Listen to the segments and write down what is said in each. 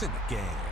It's in the game.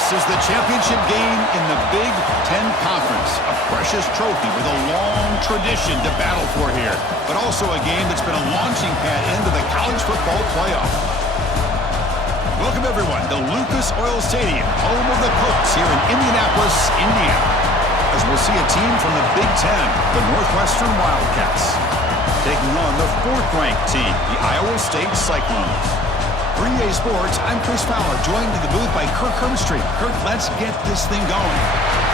This is the championship game in the Big Ten Conference. A precious trophy with a long tradition to battle for here, but also a game that's been a launching pad into the college football playoff. Welcome, everyone, to Lucas Oil Stadium, home of the Cooks here in Indianapolis, Indiana, as we'll see a team from the Big Ten, the Northwestern Wildcats, taking on the fourth-ranked team, the Iowa State Cyclones. For EA Sports, I'm Chris Fowler, joined in the booth by Kirk Herbstreit. Kirk, let's get this thing going.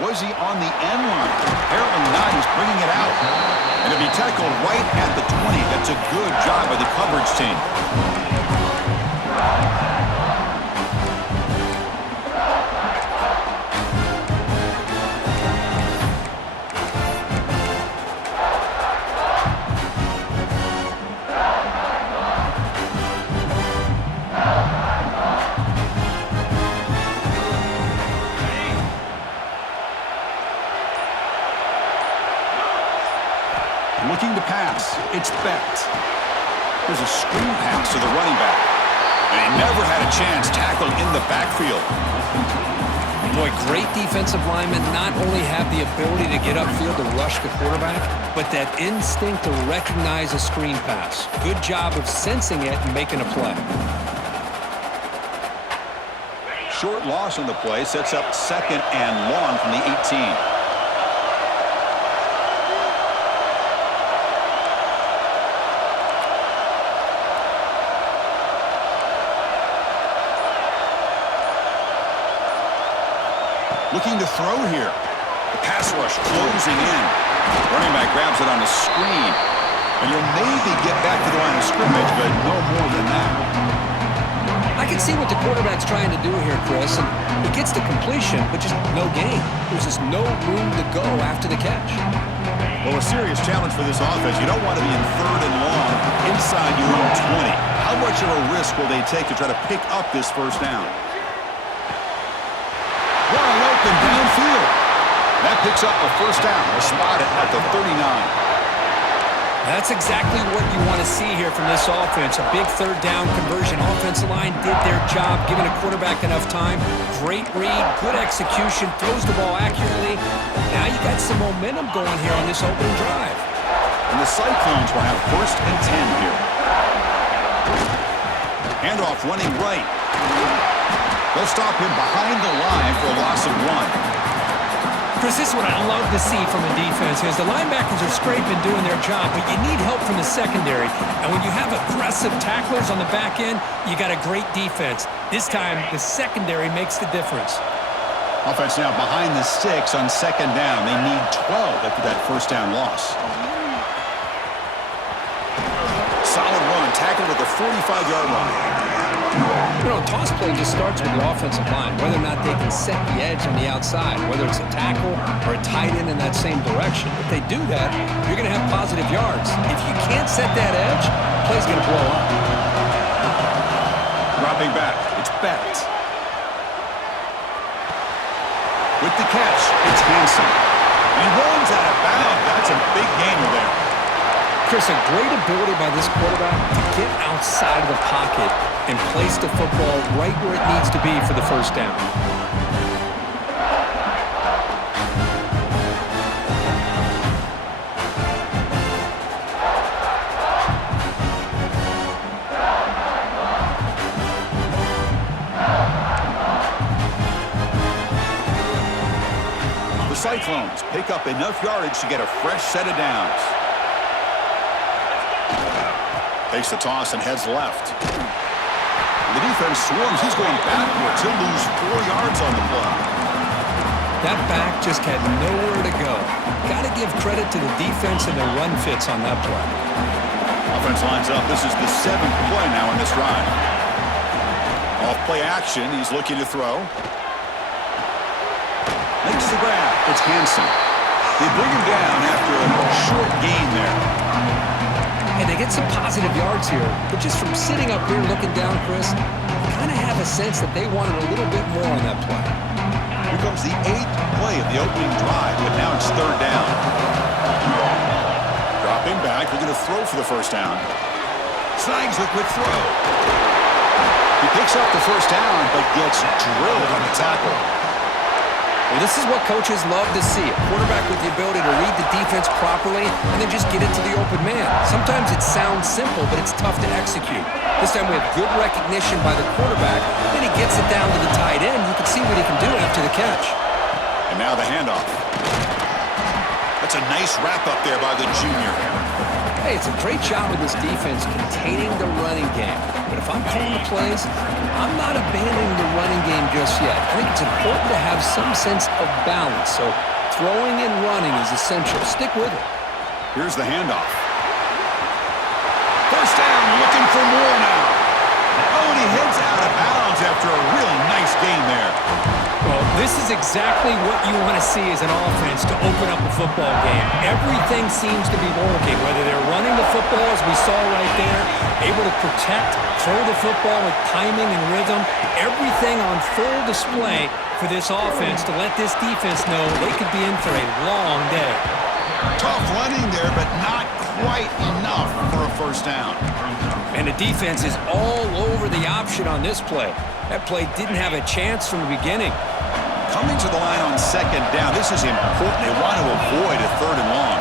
Was he on the end line? Apparently not. He's bringing it out. And it'll be tackled right at the 20. That's a good job by the coverage team. Looking to pass. It's Becht. There's a screen pass to the running back. And he never had a chance tackled in the backfield. Boy, great defensive linemen not only have the ability to get upfield to rush the quarterback, but that instinct to recognize a screen pass. Good job of sensing it and making a play. Short loss on the play sets up second and long from the 18. Looking to throw here. The pass rush closing in. Running back grabs it on the screen. And you'll maybe get back to the line of scrimmage, but no more than that. I can see what the quarterback's trying to do here, Chris. And he gets the completion, but just no gain. There's just no room to go after the catch. Well, a serious challenge for this offense. You don't want to be in third and long inside your own 20. How much of a risk will they take to try to pick up this first down? Wide open downfield. That picks up a first down. They'll spot it at the 39. That's exactly what you want to see here from this offense. A big third down conversion. Offensive line did their job, giving a quarterback enough time. Great read, good execution, throws the ball accurately. Now you got some momentum going here on this opening drive. And the Cyclones will have first and 10 here. Handoff running right. They'll stop him behind the line for a loss of 1. Chris, this is what I love to see from a defense is the linebackers are scraping, doing their job, but you need help from the secondary. And when you have aggressive tacklers on the back end, you got a great defense. This time, the secondary makes the difference. Offense now behind the 6 on second down. They need 12 after that first down loss. Solid run, tackled at the 45-yard line. You know, toss play just starts with the offensive line, whether or not they can set the edge on the outside, whether it's a tackle or a tight end in that same direction. If they do that, you're going to have positive yards. If you can't set that edge, play's going to blow up. Dropping back, it's Becht. With the catch, it's Hansen. He runs out of bounds. That's a big gainer there. Chris, a great ability by this quarterback to get outside of the pocket and place the football right where it needs to be for the first down. The Cyclones pick up enough yardage to get a fresh set of downs. Takes the toss and heads left. The defense swarms. He's going backwards. He'll lose 4 yards on the play. That back just had nowhere to go. Got to give credit to the defense and the run fits on that play. Offense lines up. This is the 7th play now in this drive. Off play action. He's looking to throw. Makes the grab. It's Hansen. They bring him down after a short gain there. And they get some positive yards here. But just from sitting up here looking down, Chris, I kind of have a sense that they wanted a little bit more on that play. Here comes the 8th play of the opening drive, but now it's 3rd down. Dropping back, looking to throw for the first down. Snags the quick throw. He picks up the first down, but gets drilled on the tackle. Well, this is what coaches love to see. A quarterback with the ability to read the defense properly and then just get it to the open man. Sometimes it sounds simple, but it's tough to execute. This time we have good recognition by the quarterback. Then he gets it down to the tight end. You can see what he can do after the catch. And now the handoff. That's a nice wrap-up there by the junior. Hey, it's a great job of this defense containing the running game. But if I'm calling the plays, I'm not abandoning the running game just yet. I think it's important to have some sense of balance. So throwing and running is essential. Stick with it. Here's the handoff. First down, looking for more now. Oh, and he heads out of bounds after a real nice gain there. Well, this is exactly what you want to see as an offense to open up a football game. Everything seems to be working, whether they're running the football, as we saw right there, able to protect, throw the football with timing and rhythm, everything on full display for this offense to let this defense know they could be in for a long day. Tough running there, but not quite enough for a first down. And the defense is all over the option on this play. That play didn't have a chance from the beginning. Coming to the line on 2nd down, this is important. They want to avoid a 3rd and long.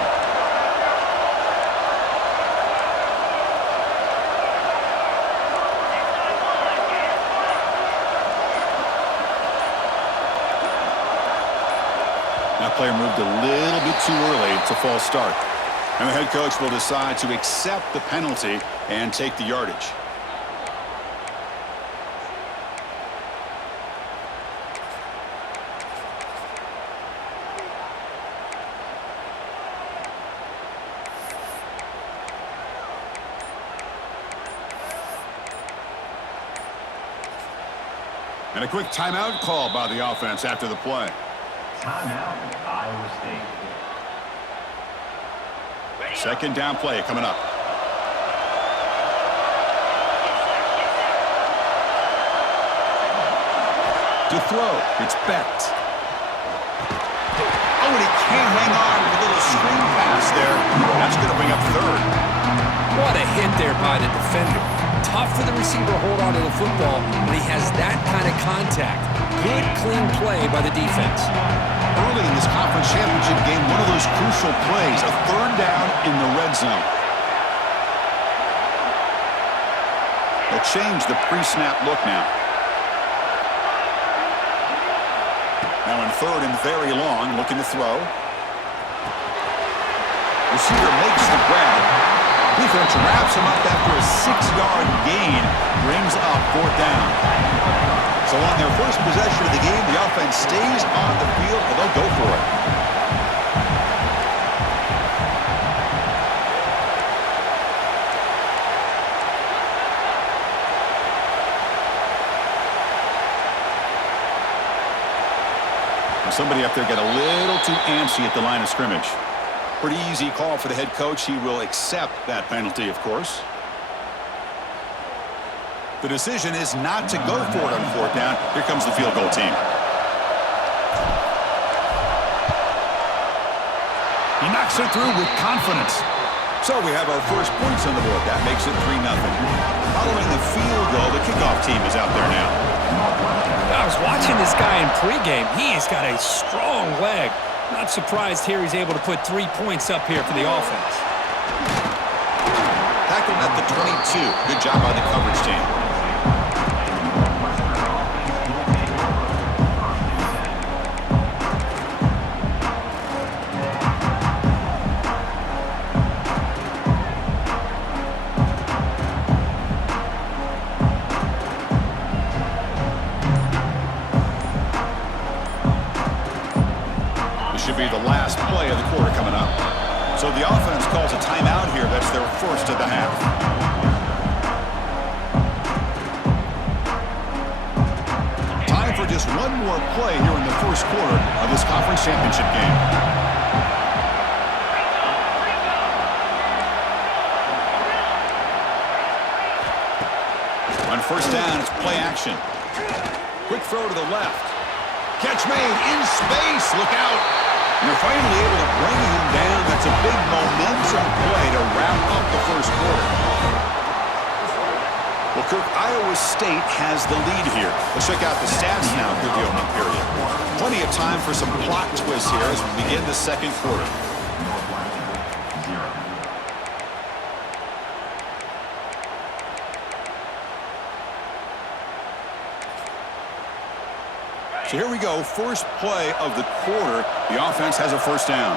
That player moved a little bit too early. It's a false start. And the head coach will decide to accept the penalty and take the yardage. And a quick timeout call by the offense after the play. Timeout, Iowa State. 2nd down play coming up. To throw, it's Becht. Oh, and he can't hang on with a little screen pass there. That's going to bring up 3rd. What a hit there by the defender. Tough for the receiver to hold on to the football when he has that kind of contact. Good, clean play by the defense. Early in this conference championship game, one of those crucial plays, a 3rd down in the red zone. They'll change the pre-snap look now. Now in 3rd and very long, looking to throw. Receiver makes the grab. Defense wraps him up after a 6-yard gain, brings up 4th down. So on their first possession of the game, the offense stays on the field, and they'll go for it. Now somebody up there got a little too antsy at the line of scrimmage. Pretty easy call for the head coach. He will accept that penalty, of course. The decision is not to go for it on 4th down. Here comes the field goal team. He knocks it through with confidence. So we have our first points on the board. That makes it 3-0. Following the field goal, the kickoff team is out there now. I was watching this guy in pregame. He has got a strong leg. Not surprised here he's able to put 3 points up here for the offense. Tackled at the 22. Good job by the coverage team. So the offense calls a timeout here. That's their first of the half. Time for just one more play here in the first quarter of this conference championship game. On first down, it's play action. Quick throw to the left. Catch made in space. Look out. And they're finally able to bring him down. That's a big momentum play to wrap up the first quarter. Well, Kirk, Iowa State has the lead here. Let's check out the stats now through the opening period. Plenty of time for some plot twists here as we begin the second quarter. So here we go, first play of the quarter. The offense has a first down.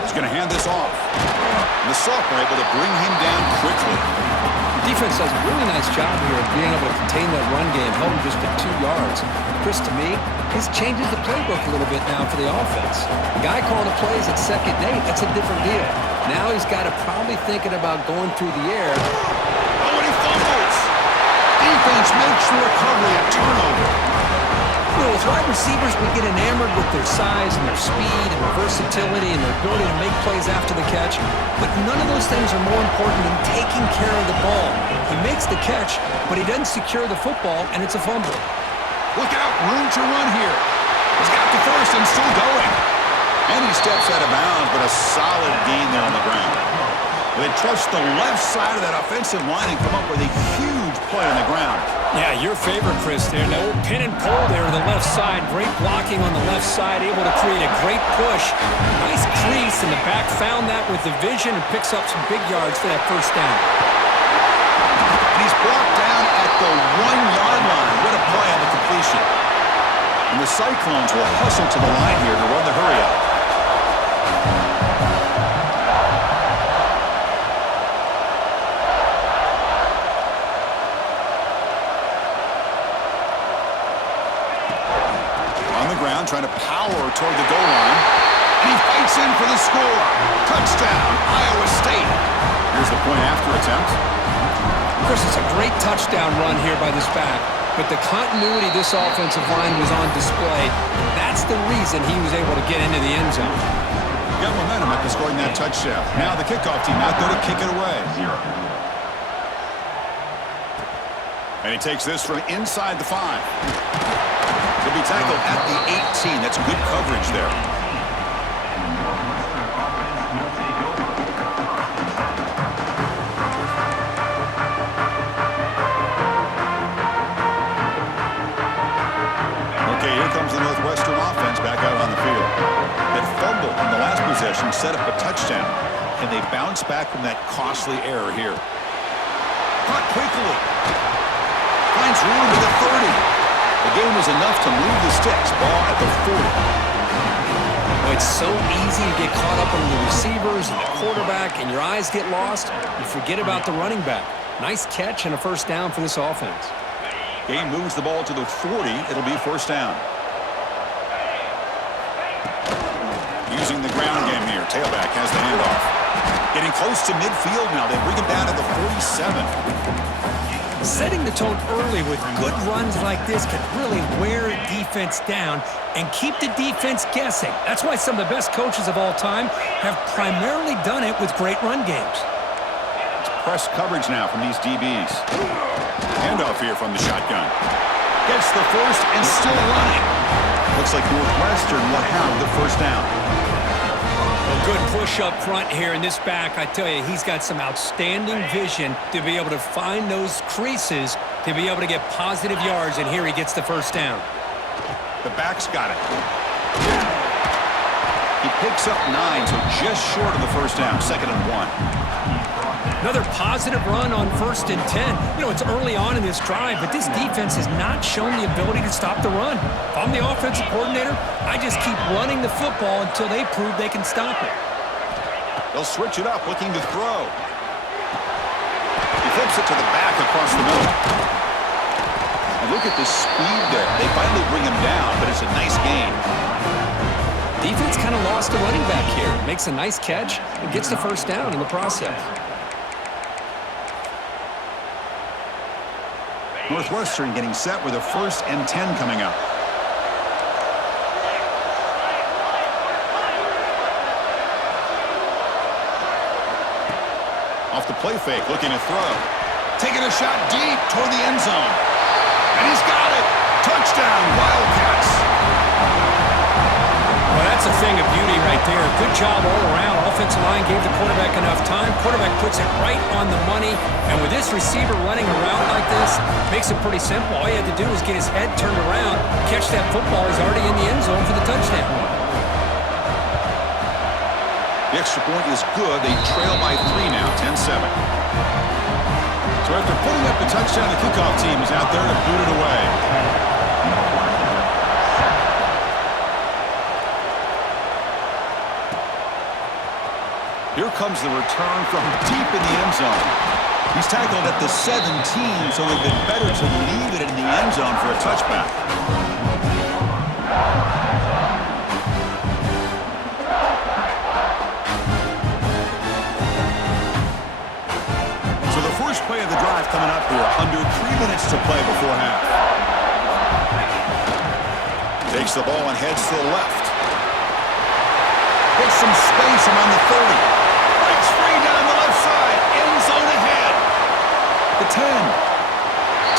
He's going to hand this off. And the sophomore able to bring him down quickly. Defense does a really nice job here of being able to contain that run game, held him just to 2 yards. Chris, to me, this changes the playbook a little bit now for the offense. The guy calling the plays at 2nd and 8, that's a different deal. Now he's got to probably thinking about going through the air. Oh, and he fumbles. Defense makes the recovery, a turnover. You know, as wide receivers, we get enamored with their size and their speed and their versatility and their ability to make plays after the catch, but none of those things are more important than taking care of the ball. He makes the catch, but he doesn't secure the football, and it's a fumble. Look out, room to run here. He's got the first and still going. And he steps out of bounds, but a solid gain there on the ground. They trust the left side of that offensive line and come up with a huge play on the ground. Yeah, your favorite, Chris, there. Now, pin and pull there to the left side. Great blocking on the left side, able to create a great push. Nice crease in the back. Found that with the vision and picks up some big yards for that first down. And he's brought down at the 1-yard line. What a play on the completion. And the Cyclones will hustle to the line here to run the hurry up. Trying to power toward the goal line. And he fights in for the score. Touchdown, Iowa State. Here's the point after attempt. Chris, it's a great touchdown run here by this back, but the continuity of this offensive line was on display. That's the reason he was able to get into the end zone. Got momentum after scoring that touchdown. Now the kickoff team out there to kick it away. And he takes this from inside the 5. He'll be tackled at the 18. That's good coverage there. Okay, here comes the Northwestern offense back out on the field. That fumble in the last possession set up a touchdown. Can they bounce back from that costly error here? Caught quickly. Finds room to the 30. The game was enough to move the sticks. Ball at the 40. Oh, it's so easy to get caught up on the receivers and the quarterback, and your eyes get lost. You forget about the running back. Nice catch and a first down for this offense. Game moves the ball to the 40. It'll be first down. Using the ground game here. Tailback has the handoff. Getting close to midfield now. They bring him down to the 47. Setting the tone early with good runs like this can really wear a defense down and keep the defense guessing. That's why some of the best coaches of all time have primarily done it with great run games. It's press coverage now from these DBs. Handoff here from the shotgun. Gets the first and still running. Looks like Northwestern will have the first down. A good push up front here in this back. I tell you, he's got some outstanding vision to be able to find those creases, to be able to get positive yards, and here he gets the first down. The back's got it. He picks up 9, so just short of the first down, 2nd and 1. Another positive run on 1st and 10. You know, it's early on in this drive, but this defense has not shown the ability to stop the run. If I'm the offensive coordinator, I just keep running the football until they prove they can stop it. They'll switch it up, looking to throw. He flips it to the back across the middle. the speed there. They finally bring him down, but it's a nice gain. Defense kind of lost a running back here. Makes a nice catch and gets the first down in the process. Northwestern getting set with a 1st and 10 coming up. Off the play fake, looking to throw. Taking a shot deep toward the end zone. And he's got it. Touchdown, Wildcats. Well, that's a thing of beauty right there. Good job all around. Offensive line gave the quarterback enough time. Quarterback puts it right on the money. And with this receiver running around like this, makes it pretty simple. All you had to do was get his head turned around, catch that football. He's already in the end zone for the touchdown. The extra point is good. They trail by 3 now, 10-7. So after putting up the touchdown, the kickoff team is out there to boot it away. Here comes the return from deep in the end zone. He's tackled at the 17, so it would have been better to leave it in the end zone for a touchback. So the first play of the drive coming up here, under 3 minutes to play before half. Takes the ball and heads to the left. Gets some space around the 30. Breaks free down the left side. End zone ahead. The 10.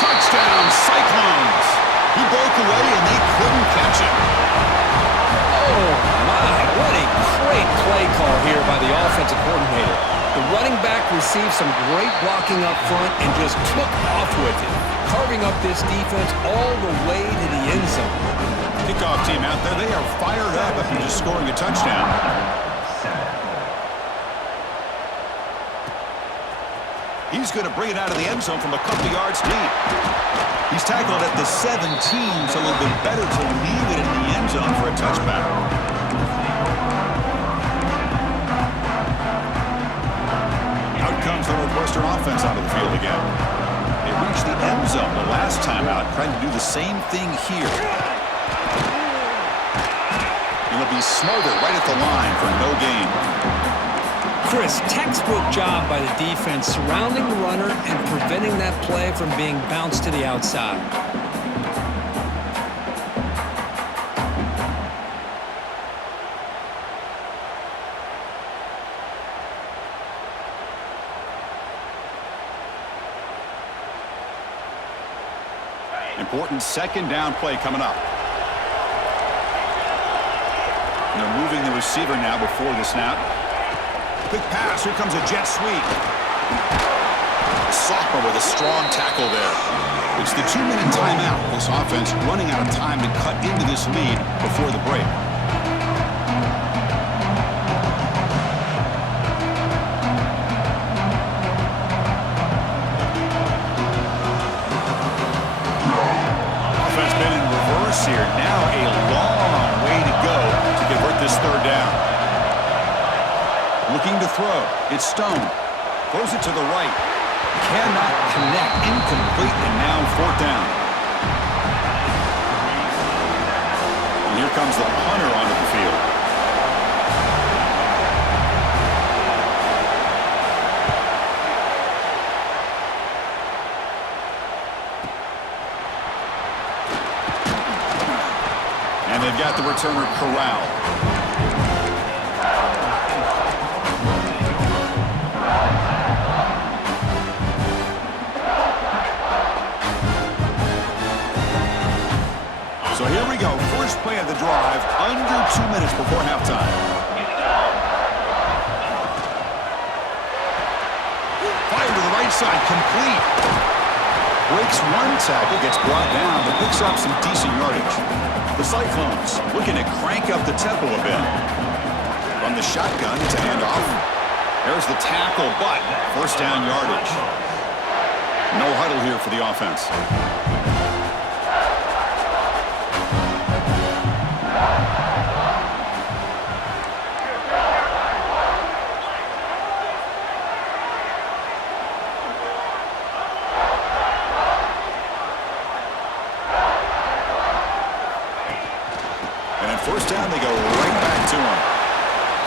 Touchdown, Cyclones. He broke away and they couldn't catch him. Oh, my. What a great play call here by the offensive coordinator. The running back received some great blocking up front and just took off with it, carving up this defense all the way to the end zone. Kickoff team out there, they are fired up after just scoring a touchdown. He's going to bring it out of the end zone from a couple yards deep. He's tackled at the 17, so it would have been better to leave it in the end zone for a touchback. Out comes the Northwestern offense out of the field again. They reached the end zone the last time out, trying to do the same thing here. It'll be Smother right at the line for no gain. Chris, textbook job by the defense surrounding the runner and preventing that play from being bounced to the outside. Important 2nd down play coming up. And they're moving the receiver now before the snap. Quick pass. Here comes a jet sweep. Sophomore with a strong tackle there. It's the 2-minute timeout. This offense running out of time to cut into this lead before the break. Offense been in reverse here. Now a long way to go to convert this 3rd down. Looking to throw. It's Stone. Throws it to the right. Cannot connect. Incomplete, and now 4th down. And here comes the punter onto the field. And they've got the returner corralled. So here we go, first play of the drive, under 2 minutes before halftime. Fire to the right side, complete. Breaks one tackle, gets brought down, but picks up some decent yardage. The Cyclones looking to crank up the tempo a bit. From the shotgun to handoff. There's the tackle, but 1st down yardage. No huddle here for the offense.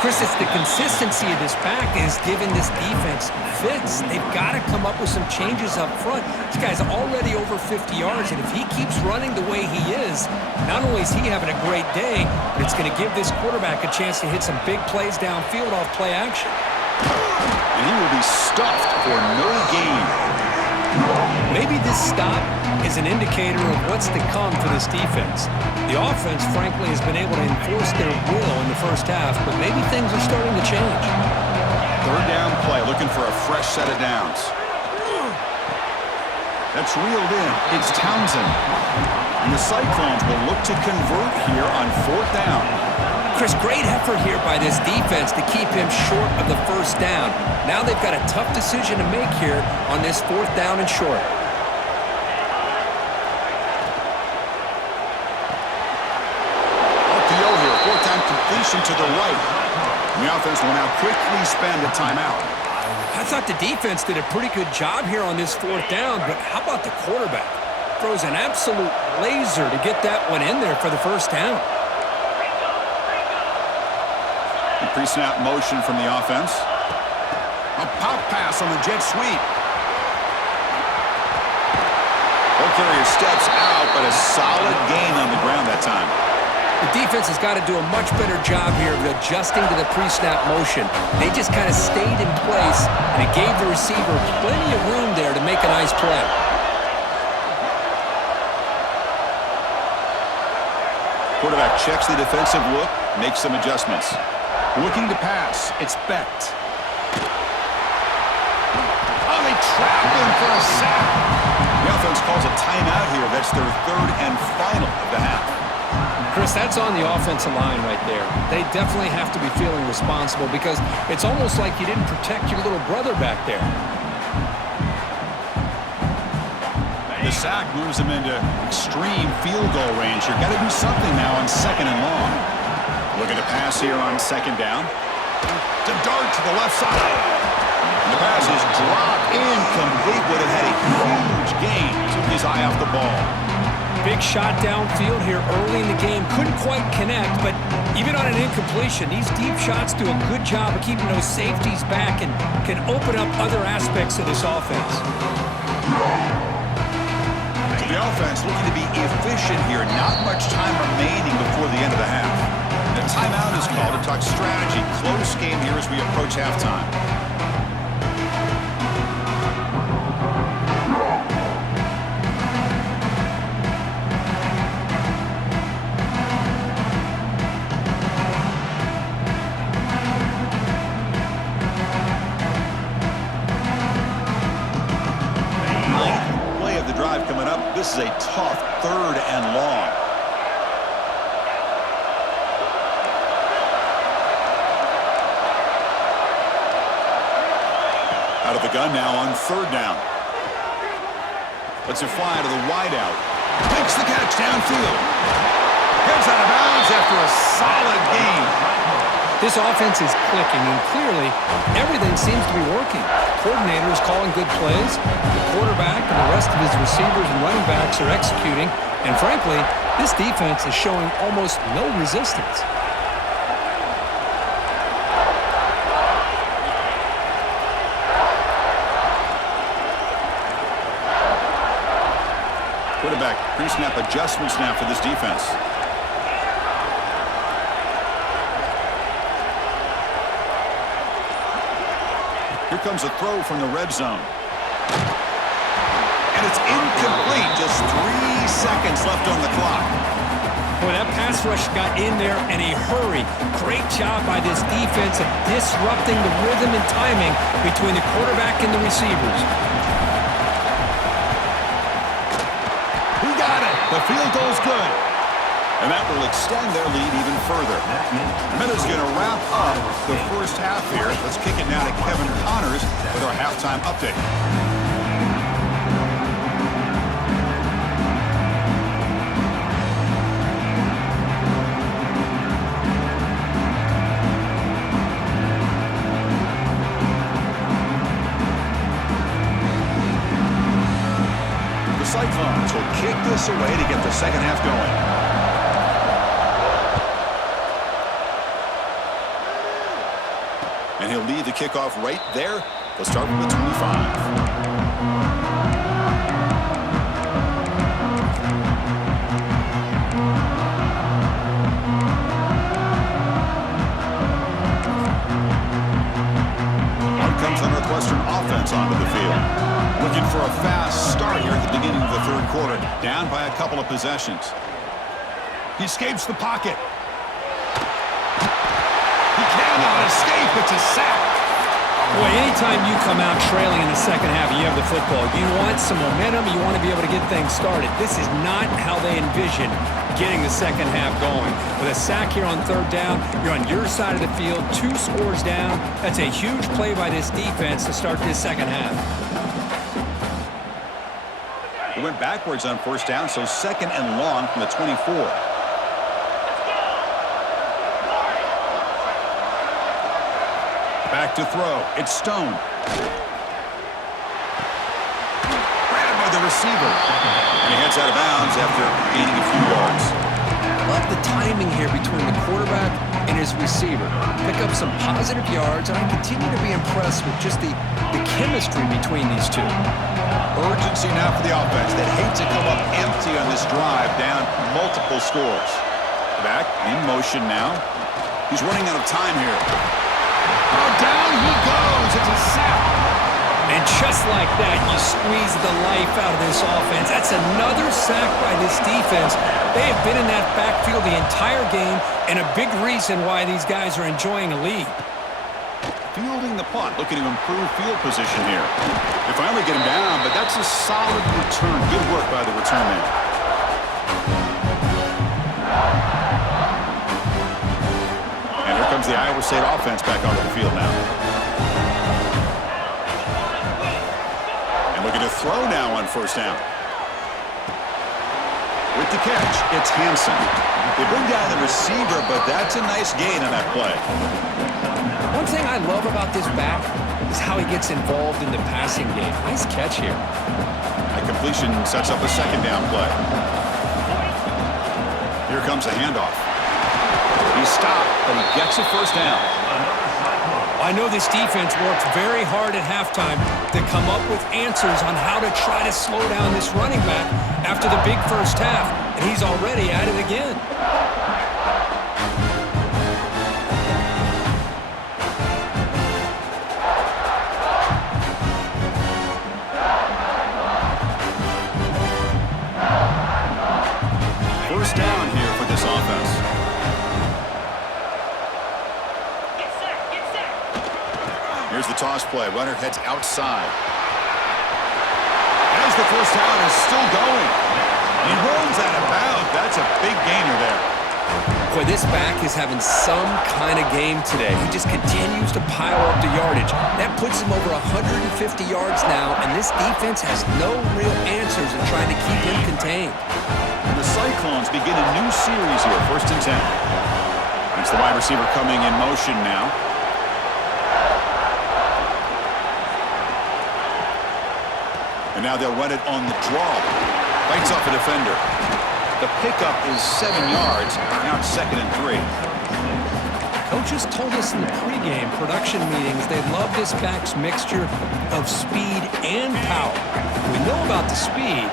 Chris, it's the consistency of this back is giving this defense fits. They've got to come up with some changes up front. This guy's already over 50 yards, and if he keeps running the way he is, not only is he having a great day, but it's going to give this quarterback a chance to hit some big plays downfield off play action. And he will be stuffed for no gain. Maybe this stop is an indicator of what's to come for this defense. The offense, frankly, has been able to enforce their will in the first half, but maybe things are starting to change. Third down play, looking for a fresh set of downs. That's reeled in. It's Townsend. And the Cyclones will look to convert here on fourth down. Chris, great effort here by this defense to keep him short of the first down. Now they've got a tough decision to make here on this fourth down and short. RPO here, fourth down completion to the right. And the offense will now quickly spend a timeout. I thought the defense did a pretty good job here on this fourth down, but how about the quarterback? Throws an absolute laser to get that one in there for the first down. Pre-snap motion from the offense. A pop pass on the jet sweep. Ball carrier steps out, but a solid gain on the ground that time. The defense has got to do a much better job here of adjusting to the pre-snap motion. They just kind of stayed in place, and it gave the receiver plenty of room there to make a nice play. Quarterback checks the defensive look, makes some adjustments. Looking to pass, it's Becht. Oh, they trap him for a sack. The offense calls a timeout here. That's their third and final of the half. Chris, that's on the offensive line right there. They definitely have to be feeling responsible because it's almost like you didn't protect your little brother back there. The sack moves them into extreme field goal range. You've got to do something now on second and long. Looking to pass here on second down. To dart to the left side. And the pass is dropped incomplete. Would have had a huge gain. Took his eye off the ball. Big shot downfield here early in the game. Couldn't quite connect, but even on an incompletion, these deep shots do a good job of keeping those safeties back and can open up other aspects of this offense. So the offense looking to be efficient here. Not much time remaining before the end of the half. The timeout is called to talk strategy. Close game here as we approach halftime. Ninth play of the drive coming up. This is a tough third and long. Out of the gun now on third down. Lets it fly to the wideout. Makes the catch downfield. Heads out of bounds after a solid gain. This offense is clicking, and clearly everything seems to be working. The coordinator is calling good plays. The quarterback and the rest of his receivers and running backs are executing. And frankly, this defense is showing almost no resistance. Quarterback pre-snap adjustments now for this defense. Here comes a throw from the red zone. And it's incomplete. Just 3 seconds left on the clock. Boy, that pass rush got in there in a hurry. Great job by this defense of disrupting the rhythm and timing between the quarterback and the receivers. The field goal's good. And that will extend their lead even further. Minute's going to wrap up the first half here. Let's kick it now to Kevin Connors with our halftime update. Cyclones will kick this away to get the second half going. he'll lead the kickoff right there. They'll start from the 25. Northwestern offense onto the field. Looking for a fast start here at the beginning of the third quarter. Down by a couple of possessions. He escapes the pocket. He cannot escape. It's a sack. Boy, anytime you come out trailing in the second half and you have the football, you want some momentum. You want to be able to get things started. This is not how they envision getting the second half going. With a sack here on third down, you're on your side of the field, 2 scores down. That's a huge play by this defense to start this second half. They went backwards on first down, so second and long from the 24. Back to throw. It's Stone. Grabbed by the receiver. And he heads out of bounds after gaining a few yards. Love the timing here between the quarterback and his receiver. Pick up some positive yards, and I continue to be impressed with just the chemistry between these two. Urgency now for the offense that hates to come up empty on this drive, down multiple scores. Back in motion now. He's running out of time here. Oh, down he goes. It's a sack. And just like that, you squeeze the life out of this offense. That's another sack by this defense. They have been in that backfield the entire game, and a big reason why these guys are enjoying a lead. Fielding the punt, looking to improve field position here. They finally get him down, but that's a solid return. Good work by the return man. And here comes the Iowa State offense back onto the field now. And looking to throw now on first down. With the catch, it's Hansen. They bring down the receiver, but that's a nice gain on that play. One thing I love about this back is how he gets involved in the passing game. Nice catch here. That completion sets up a second down play. Here comes a handoff. He's stopped, but he gets a first down. I know this defense worked very hard at halftime to come up with answers on how to try to slow down this running back after the big first half, and he's already at it again. First down here for this offense. Here's the toss play. Runner heads outside. As the first down is still going. He rolls out of bounds. That's a big gainer there. Boy, this back is having some kind of game today. He just continues to pile up the yardage. That puts him over 150 yards now, and this defense has no real answers in trying to keep him contained. And the Cyclones begin a new series here, 1st and 10. It's the wide receiver coming in motion now. And now they'll run it on the draw. Fights off a defender. The pickup is 7 yards. Now it's 2nd and 3. Coaches told us in the pregame production meetings they love this back's mixture of speed and power. We know about the speed,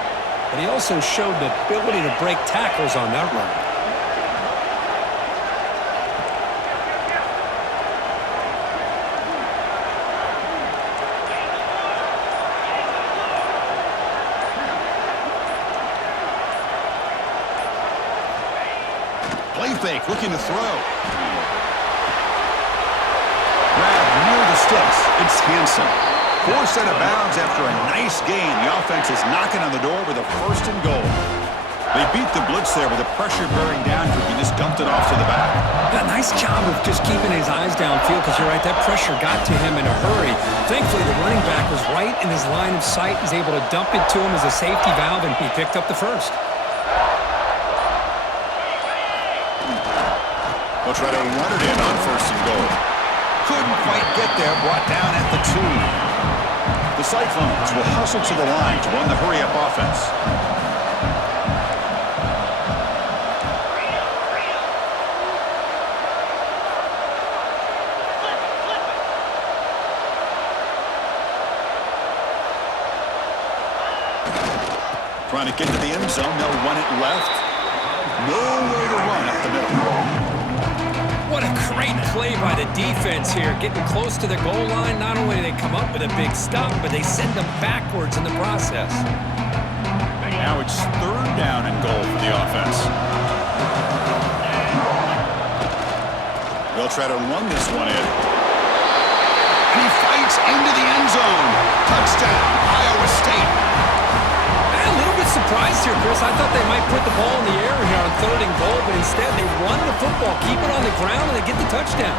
but he also showed the ability to break tackles on that run. Play fake, looking to throw. Grab near the sticks. It's Hansen. Forced out of bounds after a nice gain. The offense is knocking on the door with a 1st and goal. They beat the blitz there with the pressure bearing down. He just dumped it off to the back. Yeah, nice job of just keeping his eyes downfield because you're right, that pressure got to him in a hurry. Thankfully, the running back was right in his line of sight. He was able to dump it to him as a safety valve, and he picked up the first. They'll try to run it in on 1st and goal. Couldn't quite get there, brought down at the 2. The Cyclones will hustle to the line to run the hurry-up offense. Trying to get to the end zone. They'll run it left. Nowhere to run up the middle. What a great play by the defense here. Getting close to the goal line, not only do they come up with a big stop, but they send them backwards in the process. Now it's third down and goal for the offense. They'll try to run this one in. And he fights into the end zone. Touchdown, Iowa State. A little bit surprised here, Chris. I thought they might put the ball in the air here on third and goal, but instead they run the football, keep it on the ground, and they get the touchdown.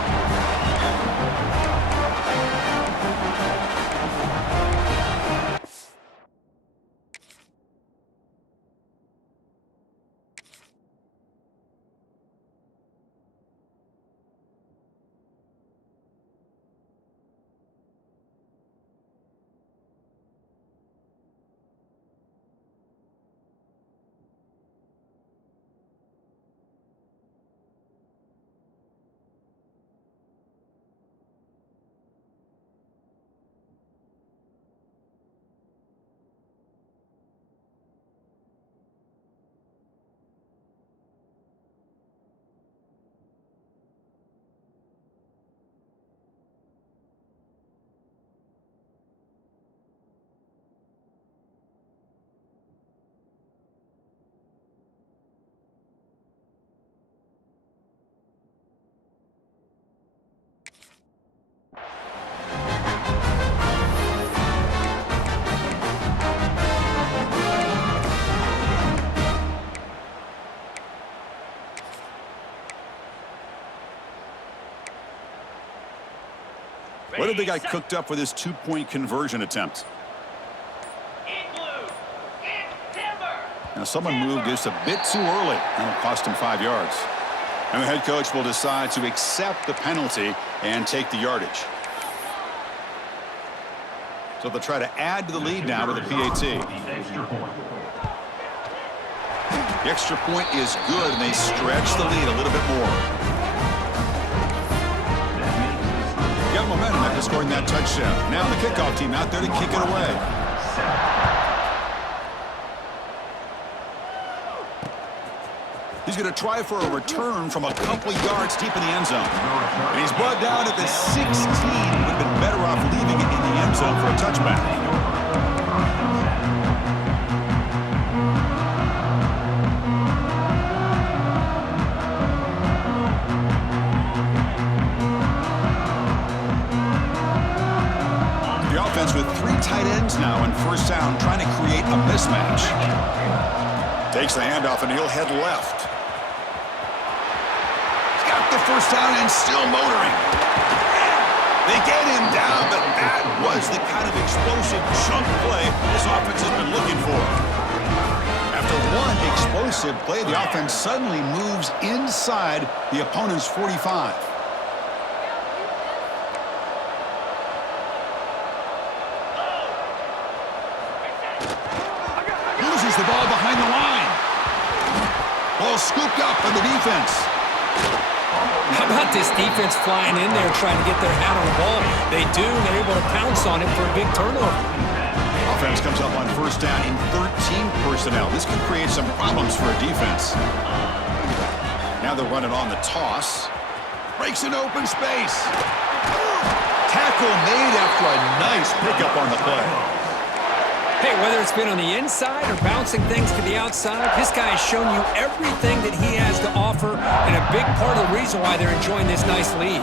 What have they got cooked up for this two-point conversion attempt? Now someone moved just a bit too early. That'll cost him 5 yards. And the head coach will decide to accept the penalty and take the yardage. So they'll try to add to the lead now with a PAT. The extra point is good, and they stretch the lead a little bit more. Got momentum after scoring that touchdown. Now the kickoff team out there to kick it away. He's going to try for a return from a couple yards deep in the end zone. And he's brought down at the 16. Would have been better off leaving it in the end zone for a touchback. With 3 tight ends now in first down, trying to create a mismatch. Takes the handoff and he'll head left. He's got the first down and still motoring. They get him down, but that was the kind of explosive chunk play this offense has been looking for. After one explosive play, the offense suddenly moves inside the opponent's 45. The ball behind the line. Ball scooped up on the defense. How about this defense flying in there trying to get their hat on the ball? They do, and they're able to pounce on it for a big turnover. Offense comes up on first down in 13 personnel. This can create some problems for a defense. Now they're running on the toss. Breaks an open space. Tackle made after a nice pickup on the play. Hey, whether it's been on the inside or bouncing things to the outside, this guy has shown you everything that he has to offer, and a big part of the reason why they're enjoying this nice lead.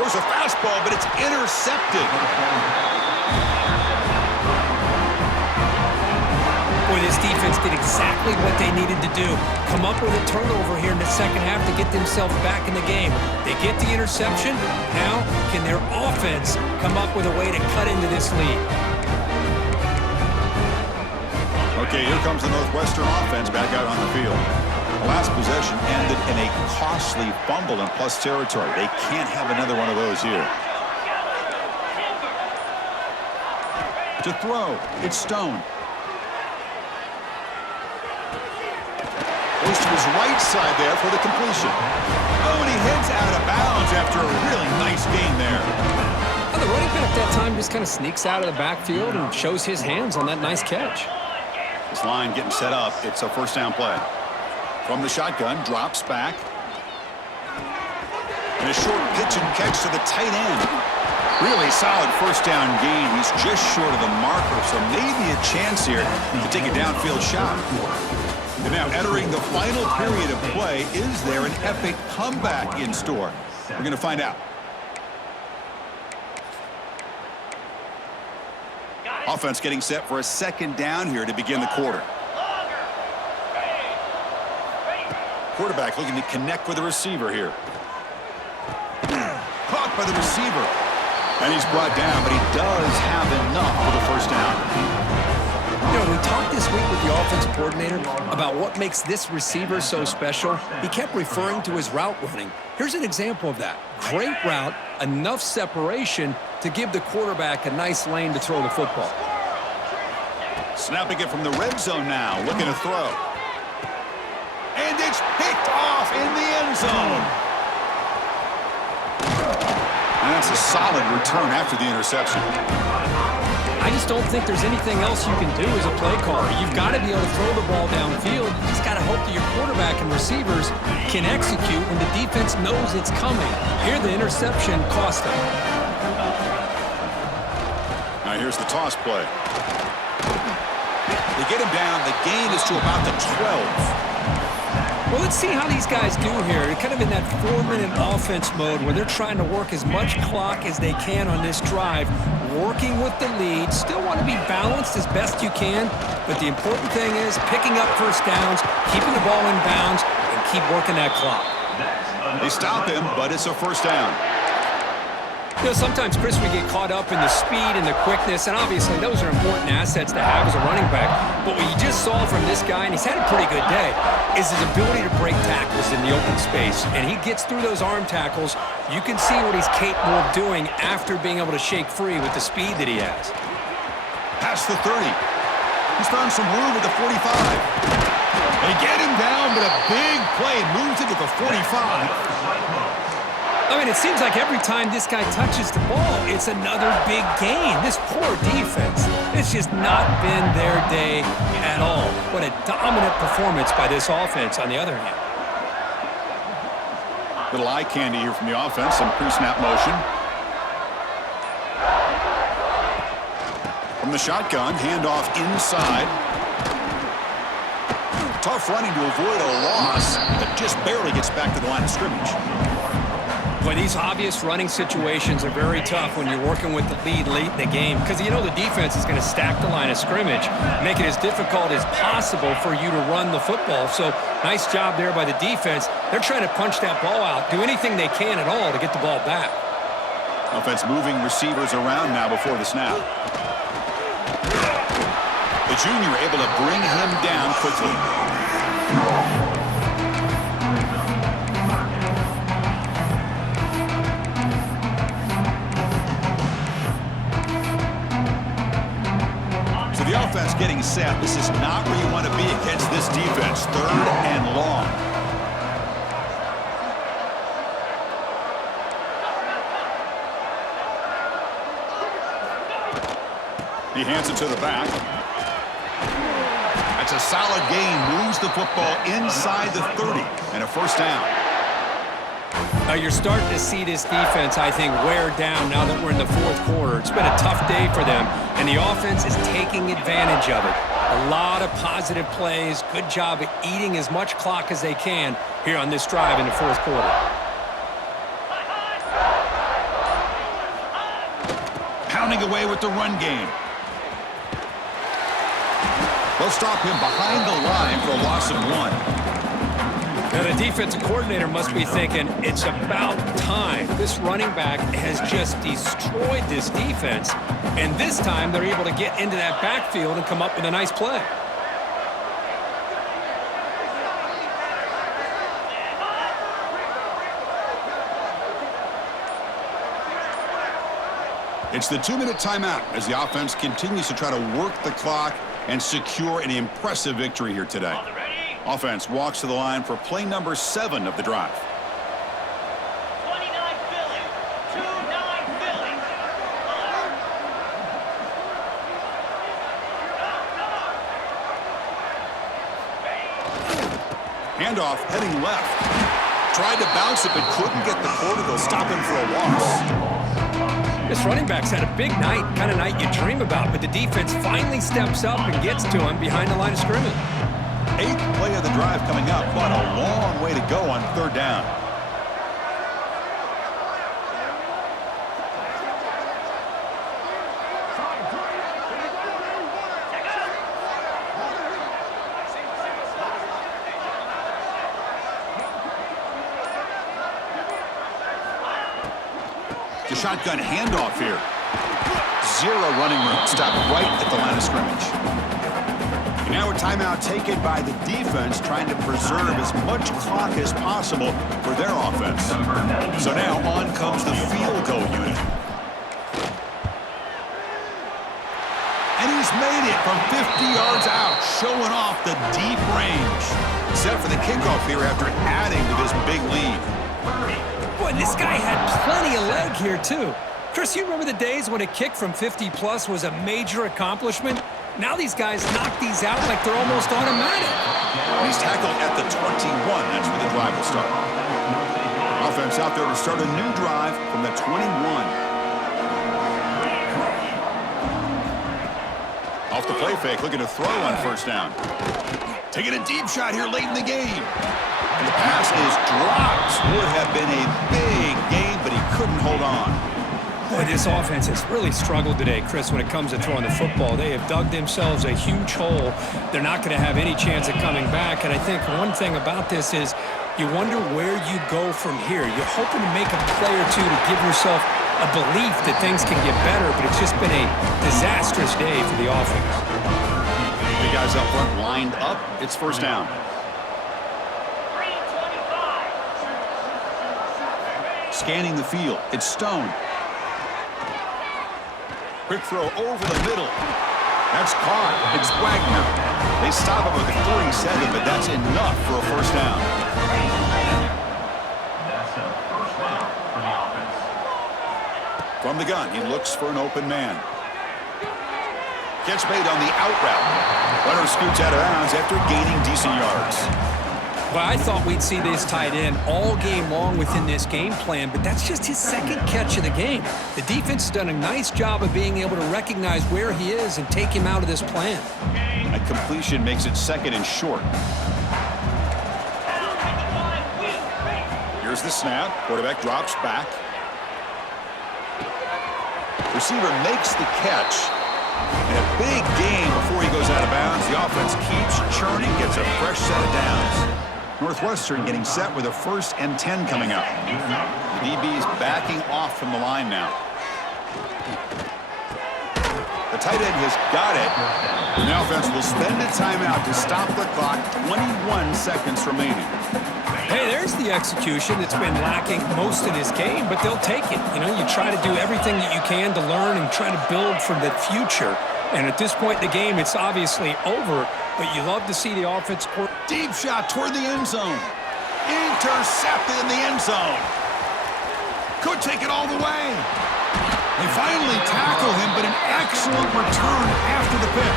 Throws a fastball, but it's intercepted. Boy, this defense did exactly what they needed to do. Come up with a turnover here in the second half to get themselves back in the game. They get the interception. Now, can their offense come up with a way to cut into this lead? Okay, here comes the Northwestern offense back out on the field. The last possession ended in a costly fumble in plus territory. They can't have another one of those here. To throw, it's Stone. Goes to his right side there for the completion. Oh, and he heads out of bounds after a really nice gain there. The running back that time just kind of sneaks out of the backfield and shows his hands on that nice catch. This line getting set up. It's a first down play. From the shotgun, drops back. And a short pitch and catch to the tight end. Really solid first down gain. He's just short of the marker, so maybe a chance here to take a downfield shot. And now entering the final period of play, is there an epic comeback in store? We're going to find out. Offense getting set for a second down here to begin the quarter. Quarterback looking to connect with the receiver here. Caught by the receiver. And he's brought down, but he does have enough for the first down. You know, we talked this week with the offensive coordinator about what makes this receiver so special. He kept referring to his route running. Here's an example of that. Great route, enough separation to give the quarterback a nice lane to throw the football. Snapping it from the red zone now, looking to throw. And it's picked off in the end zone. And that's a solid return after the interception. I just don't think there's anything else you can do as a play caller. You've got to be able to throw the ball downfield. You just got to hope that your quarterback and receivers can execute when the defense knows it's coming. Here, the interception cost them. Now here's the toss play. They get him down. The gain is to about the 12. Well, let's see how these guys do here. They're kind of in that 4-minute offense mode where they're trying to work as much clock as they can on this drive, working with the lead. Still want to be balanced as best you can, but the important thing is picking up first downs, keeping the ball in bounds, and keep working that clock. They stop him, but it's a first down. You know, sometimes, Chris, we get caught up in the speed and the quickness, and obviously those are important assets to have as a running back. But what you just saw from this guy, and he's had a pretty good day, is his ability to break tackles in the open space. And he gets through those arm tackles. You can see what he's capable of doing after being able to shake free with the speed that he has. Past the 30. He's found some room at the 45. They get him down, but a big play moves it to the 45. I mean, it seems like every time this guy touches the ball, it's another big gain. This poor defense, it's just not been their day at all. What a dominant performance by this offense, on the other hand. Little eye candy here from the offense, some pre-snap motion. From the shotgun, handoff inside. Tough running to avoid a loss, but just barely gets back to the line of scrimmage. Boy, these obvious running situations are very tough when you're working with the lead late in the game because you know the defense is going to stack the line of scrimmage, make it as difficult as possible for you to run the football. So nice job there by the defense. They're trying to punch that ball out, do anything they can at all to get the ball back. Offense moving receivers around now before the snap. The junior able to bring him down quickly. The offense getting set. This is not where you want to be against this defense. 3rd and long. He hands it to the back. That's a solid gain. Moves the football inside the 30 and a first down. Now you're starting to see this defense, I think, wear down now that we're in the 4th quarter. It's been a tough day for them, and the offense is taking advantage of it. A lot of positive plays. Good job at eating as much clock as they can here on this drive in the 4th quarter. Pounding away with the run game. They'll stop him behind the line for a loss of 1. Now, the defensive coordinator must be thinking, it's about time. This running back has just destroyed this defense, and this time they're able to get into that backfield and come up with a nice play. It's the 2-minute timeout as the offense continues to try to work the clock and secure an impressive victory here today. Offense walks to the line for play number 7 of the drive. 29 Philly, 2-9 Philly. Handoff heading left. Tried to bounce it, but couldn't get the quarter. They'll stop him for a loss. This running back's had a big night, kind of night you dream about, but the defense finally steps up and gets to him behind the line of scrimmage. 8th play of the drive coming up, but a long way to go on 3rd down. The shotgun handoff here. 0 running room. Stop right at the line of scrimmage. And now a timeout taken by the defense, trying to preserve as much clock as possible for their offense. So now on comes the field goal unit. And he's made it from 50 yards out, showing off the deep range. Set for the kickoff here after adding to this big lead. Boy, this guy had plenty of leg here, too. Chris, you remember the days when a kick from 50-plus was a major accomplishment? Now these guys knock these out like they're almost automatic. He's tackled at the 21. That's where the drive will start. Offense out there to start a new drive from the 21. Off the play fake, looking to throw on 1st down. Taking a deep shot here late in the game. And the pass is dropped. Would have been a big game, but he couldn't hold on. Boy, this offense has really struggled today, Chris, when it comes to throwing the football. They have dug themselves a huge hole. They're not going to have any chance of coming back. And I think one thing about this is you wonder where you go from here. You're hoping to make a play or two to give yourself a belief that things can get better, but it's just been a disastrous day for the offense. The guys up front lined up. It's 1st down. Scanning the field. It's Stone. Quick throw over the middle. That's caught. It's Wagner. They stop him with a 47, but that's enough for a 1st down. That's a 1st down for the offense. From the gun, he looks for an open man. Catch made on the out route. Runner scoots out of bounds after gaining decent yards. Well, I thought we'd see this tight end all game long within this game plan, but that's just his 2nd catch of the game. The defense has done a nice job of being able to recognize where he is and take him out of this plan. A completion makes it 2nd and short. Here's the snap. Quarterback drops back. Receiver makes the catch. And a big game before he goes out of bounds. The offense keeps churning, gets a fresh set of downs. Northwestern getting set with a 1st and 10 coming up. The DB's backing off from the line now. The tight end has got it. And the offense will spend a timeout to stop the clock. 21 seconds remaining. Hey, there's the execution that's been lacking most of this game, but they'll take it. You know, you try to do everything that you can to learn and try to build for the future. And at this point in the game, it's obviously over, but you love to see the offense. Deep shot toward the end zone. Intercepted in the end zone. Could take it all the way. They finally tackle him, but an excellent return after the pick.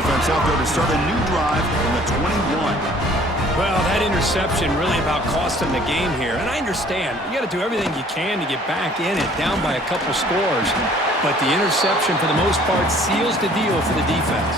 Offense out there to start a new drive from the 21. Well, that interception really about cost them the game here. And I understand. You got to do everything you can to get back in it, down by a couple scores. But the interception, for the most part, seals the deal for the defense.